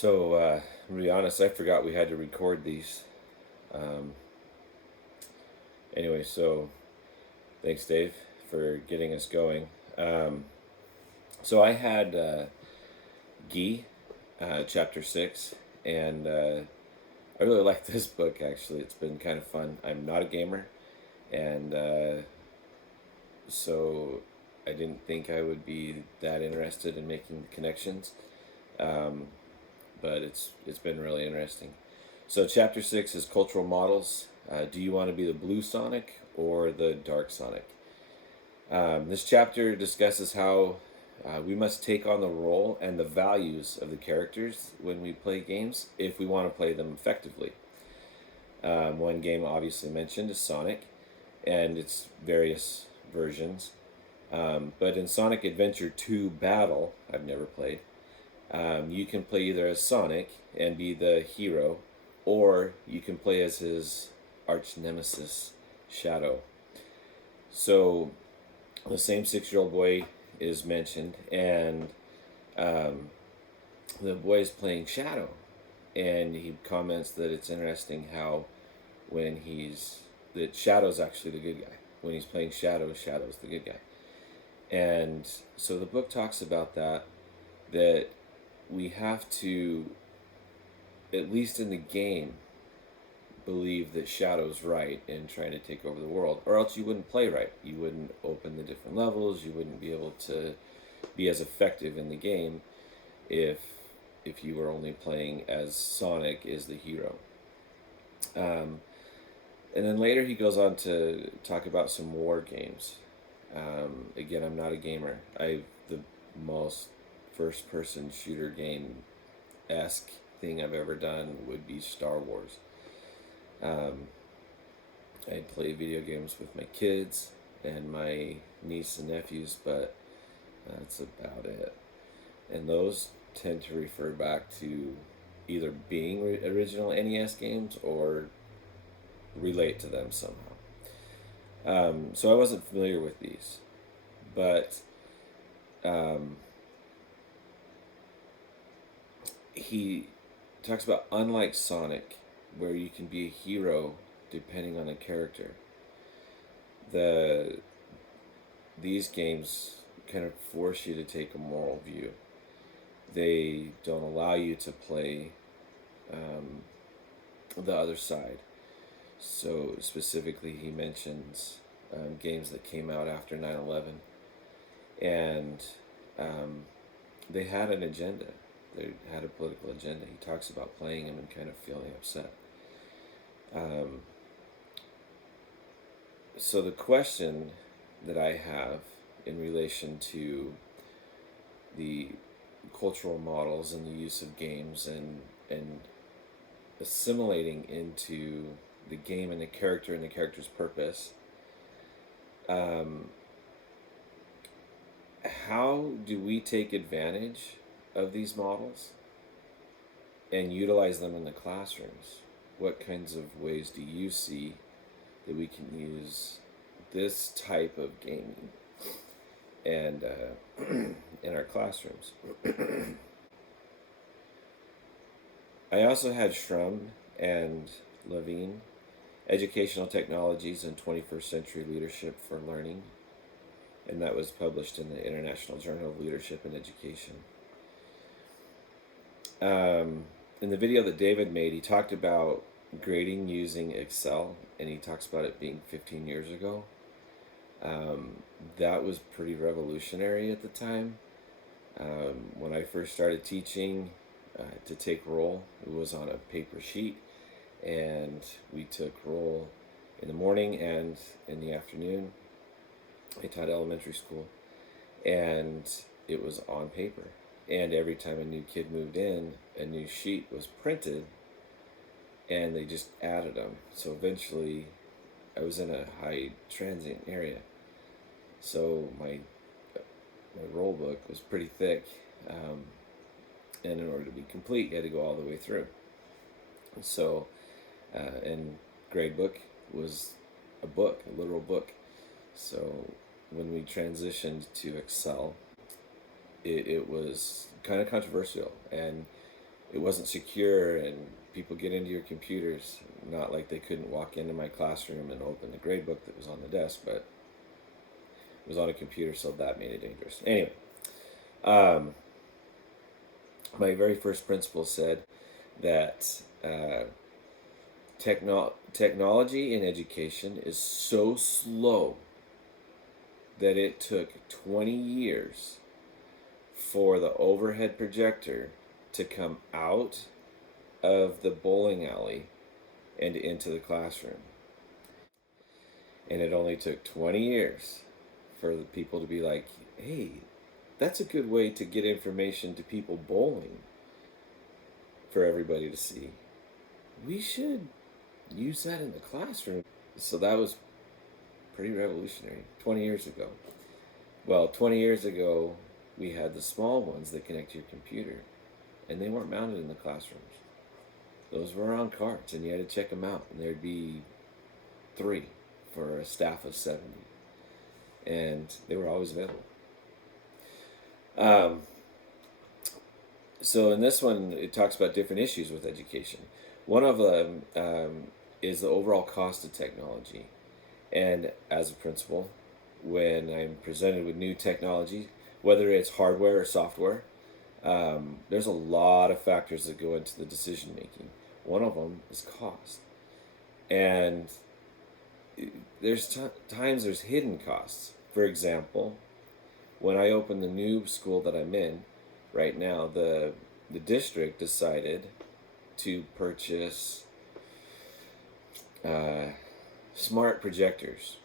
To be honest, I forgot we had to record these. Um, anyway, thanks, Dave, for getting us going. Um, I had Guy, chapter 6, and I really like this book, actually. It's been kind of fun. I'm not a gamer, and so I didn't think I would be that interested in making connections, um, but it's been really interesting. So, chapter 6 is cultural models. Do you want to be the blue Sonic or the dark Sonic? This chapter discusses how we must take on the role and the values of the characters when we play games if we want to play them effectively. One game obviously mentioned is Sonic and its various versions. But in Sonic Adventure 2 Battle, I've never played, you can play either as Sonic and be the hero, or you can play as his arch nemesis, Shadow. So the same 6-year-old boy is mentioned, and um, the boy is playing Shadow, and he comments that it's interesting how when he's that Shadow's actually the good guy. When he's playing Shadow, Shadow's the good guy. And so the book talks about that we have to, at least in the game, believe that Shadow's right in trying to take over the world, or else you wouldn't play right. You wouldn't open the different levels. You wouldn't be able to be as effective in the game if you were only playing as Sonic is the hero. Um, and then later he goes on to talk about some war games. Again, I'm not a gamer. The most first person shooter game esque thing I've ever done would be Star Wars. Um, I play video games with my kids and my niece and nephews, but that's about it. And those tend to refer back to either being original NES games or relate to them somehow. So I wasn't familiar with these, but um, he talks about unlike Sonic, where you can be a hero depending on a character. The these games kind of force you to take a moral view. They don't allow you to play um, the other side. So specifically, he mentions games that came out after 9/11, and um, they had an agenda. They had a political agenda. He talks about playing them and kind of feeling upset. Um, so the question that I have in relation to the cultural models and the use of games and assimilating into the game and the character's purpose. Um, how do we take advantage of these models and utilize them in the classrooms? What kinds of ways do you see that we can use this type of gaming and in our classrooms? I also had Schrum and Levin, Educational Technologies in 21st Century Leadership for Learning, and that was published in the International Journal of Leadership and Education. In the video that David made, he talked about grading using Excel, and he talks about it being 15 years ago. That was pretty revolutionary at the time. When I first started teaching to take roll, it was on a paper sheet, and we took roll in the morning and in the afternoon. I taught elementary school, and it was on paper. And every time a new kid moved in, a new sheet was printed, and they just added them. So eventually, I was in a high transient area, so my roll book was pretty thick, and in order to be complete, you had to go all the way through. So, and grade book was a book, a literal book. So when we transitioned to Excel, it was kind of controversial, and it wasn't secure, and people get into your computers. Not like they couldn't walk into my classroom and open the grade book that was on the desk, but it was on a computer, so that made it dangerous. Anyway, um, my very first principal said that technology in education is so slow that it took 20 years for the overhead projector to come out of the bowling alley and into the classroom. And it only took 20 years for the people to be like, hey, that's a good way to get information to people bowling for everybody to see. We should use that in the classroom. So that was pretty revolutionary 20 years ago. Well, 20 years ago, we had the small ones that connect to your computer, and they weren't mounted in the classrooms. Those were on carts, and you had to check them out, and there'd be 3 for a staff of 70, and they were always available. So in this one, it talks about different issues with education. One of them is the overall cost of technology. And as a principal, when I'm presented with new technology, whether it's hardware or software, there's a lot of factors that go into the decision making. One of them is cost. And there's times there's hidden costs. For example, when I opened the new school that I'm in right now, the district decided to purchase smart projectors,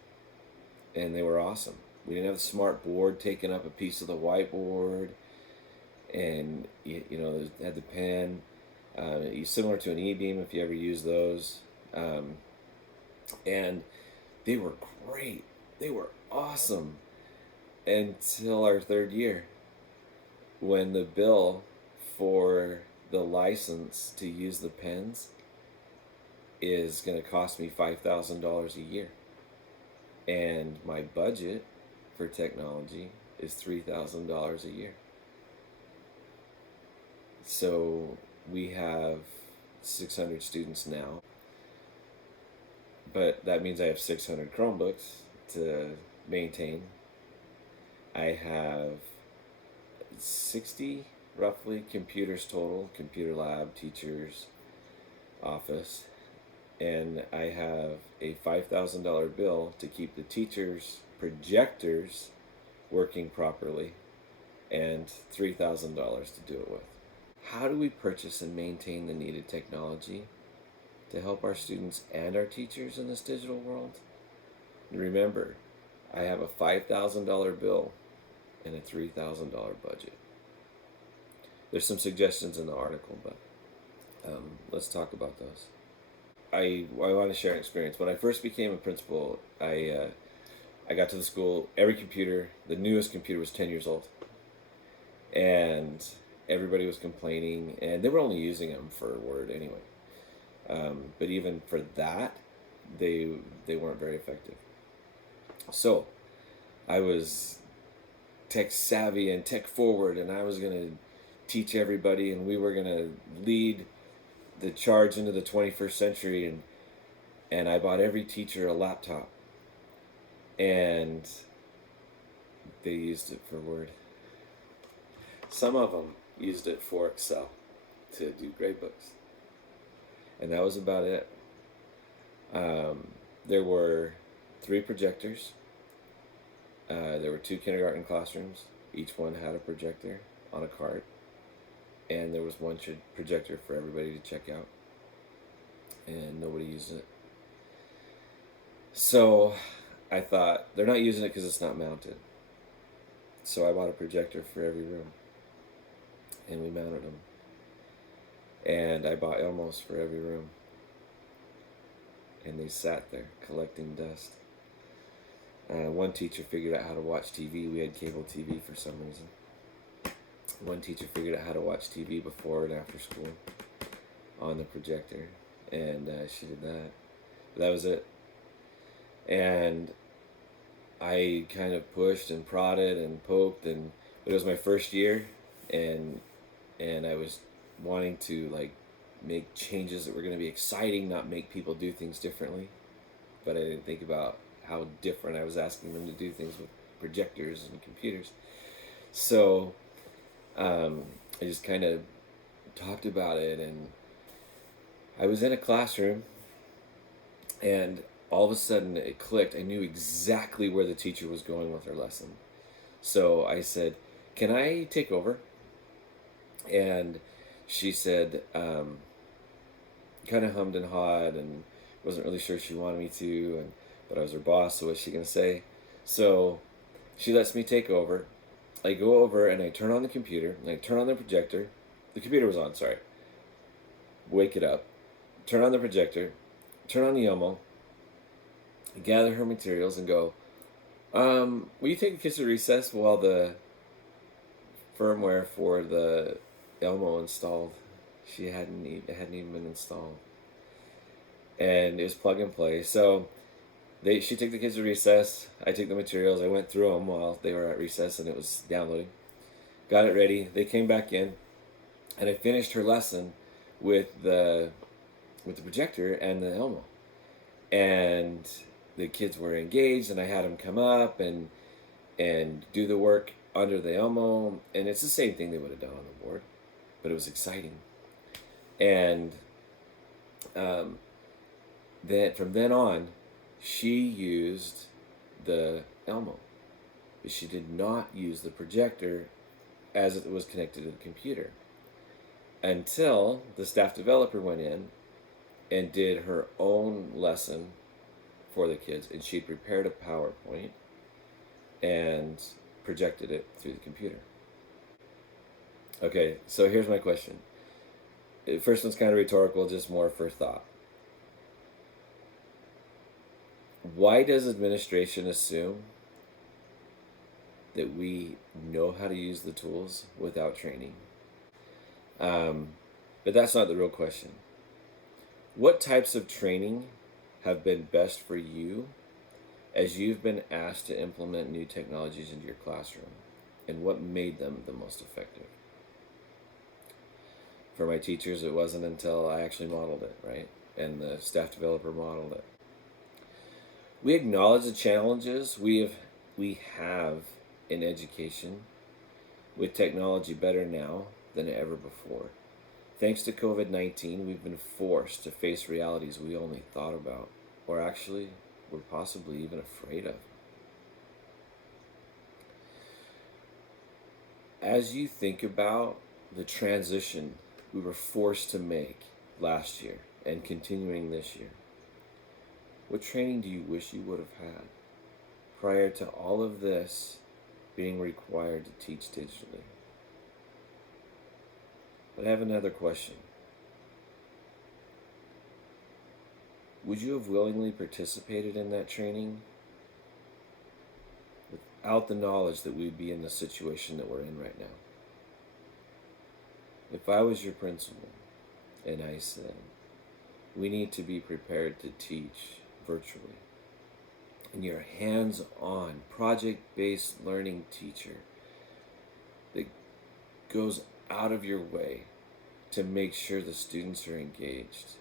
and they were awesome. We didn't have the smart board taking up a piece of the whiteboard, and it had the pen, similar to an e-beam if you ever use those, and they were great. They were awesome until our 3rd year, when the bill for the license to use the pens is going to cost me $5,000 a year. And my budget for technology is $3,000 a year. So we have 600 students now, but that means I have 600 Chromebooks to maintain. I have 60 roughly computers total, computer lab, teachers, office, and I have a $5,000 bill to keep the teachers' projectors working properly, and $3,000 to do it with. How do we purchase and maintain the needed technology to help our students and our teachers in this digital world? Remember, I have a $5,000 bill and a $3,000 budget. There's some suggestions in the article, but let's talk about those. I want to share an experience. When I first became a principal, I got to the school. Every computer, the newest computer, was 10 years old, and everybody was complaining, and they were only using them for Word anyway. But even for that, they weren't very effective. So I was tech savvy and tech forward, and I was going to teach everybody, and we were going to lead the charge into the 21st century, and I bought every teacher a laptop, and they used it for Word. Some of them used it for Excel to do gradebooks, and that was about it. There were 3 projectors. There were 2 kindergarten classrooms. Each one had a projector on a cart, and there was 1 projector for everybody to check out, and nobody used it. So I thought, they're not using it because it's not mounted. So I bought a projector for every room, and we mounted them. And I bought Elmos for every room, and they sat there collecting dust. 1 teacher figured out how to watch TV. We had cable TV for some reason. 1 teacher figured out how to watch TV before and after school on the projector, and she did that. But that was it. And I kind of pushed and prodded and poked, and it was my first year, and I was wanting to like make changes that were going to be exciting, not make people do things differently. But I didn't think about how different I was asking them to do things with projectors and computers. So I just kind of talked about it, and I was in a classroom, and all of a sudden it clicked. I knew exactly where the teacher was going with her lesson. So I said, "Can I take over?" And she said, kind of hummed and hawed, and wasn't really sure she wanted me to, but I was her boss, so what's she gonna say? So she lets me take over. I go over and I turn on the computer, and I turn on the projector. The computer was on, sorry. Wake it up. Turn on the projector, turn on the Yomo, gather her materials, and go, will you take a kiss at recess while the firmware for the Elmo installed? It hadn't even been installed, and it was plug and play. So she took the kids to recess. I took the materials. I went through them while they were at recess, and it was downloading. Got it ready. They came back in, and I finished her lesson with the projector and the Elmo, and the kids were engaged, and I had them come up and do the work under the Elmo, and it's the same thing they would have done on the board, but it was exciting. And then from then on, she used the Elmo, but she did not use the projector as it was connected to the computer until the staff developer went in and did her own lesson for the kids, and she prepared a PowerPoint and projected it through the computer. Okay, so here's my question. The first one's kind of rhetorical, just more for thought. Why does administration assume that we know how to use the tools without training? But that's not the real question. What types of training have been best for you as you've been asked to implement new technologies into your classroom, and what made them the most effective? For my teachers, it wasn't until I actually modeled it, right? And the staff developer modeled it. We acknowledge the challenges we have in education with technology better now than ever before. Thanks to COVID-19, we've been forced to face realities we only thought about, or actually were possibly even afraid of. As you think about the transition we were forced to make last year and continuing this year, what training do you wish you would have had prior to all of this being required to teach digitally? But I have another question. Would you have willingly participated in that training without the knowledge that we'd be in the situation that we're in right now? If I was your principal and I said, we need to be prepared to teach virtually, and you're a hands-on, project-based learning teacher that goes out of your way to make sure the students are engaged,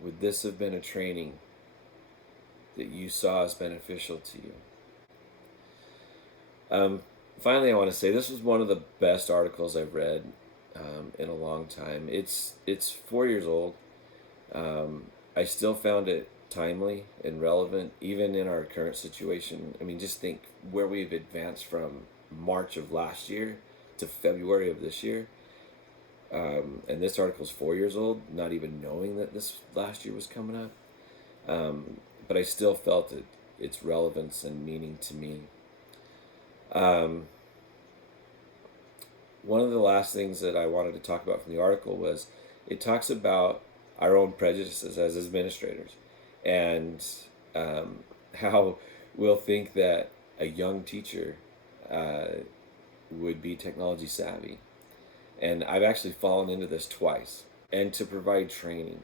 would this have been a training that you saw as beneficial to you? Finally, I want to say this was one of the best articles I've read in a long time. It's 4 years old. I still found it timely and relevant, even in our current situation. I mean, just think where we've advanced from March of last year to February of this year. And this article's 4 years old, not even knowing that this last year was coming up. But I still felt its relevance and meaning to me. One of the last things that I wanted to talk about from the article was it talks about our own prejudices as administrators, and how we'll think that a young teacher would be technology savvy. And I've actually fallen into this twice. And to provide training.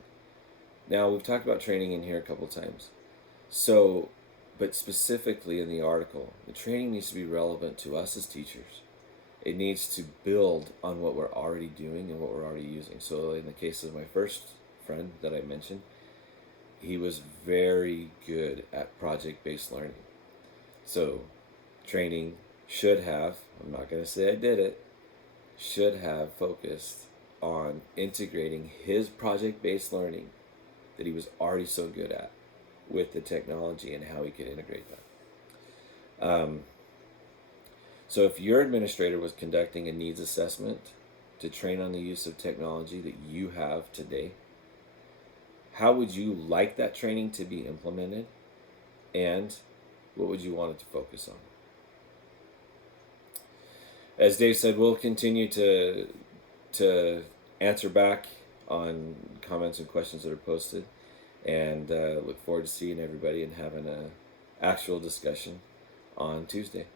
Now, we've talked about training in here a couple times. So, but specifically in the article, the training needs to be relevant to us as teachers, It needs to build on what we're already doing and what we're already using. So in the case of my first friend that I mentioned, he was very good at project-based learning. So training should have, I'm not going to say I did it, should have focused on integrating his project-based learning that he was already so good at with the technology and how he could integrate that. So if your administrator was conducting a needs assessment to train on the use of technology that you have today, how would you like that training to be implemented, and what would you want it to focus on? As Dave said, we'll continue to answer back on comments and questions that are posted, and look forward to seeing everybody and having an actual discussion on Tuesday.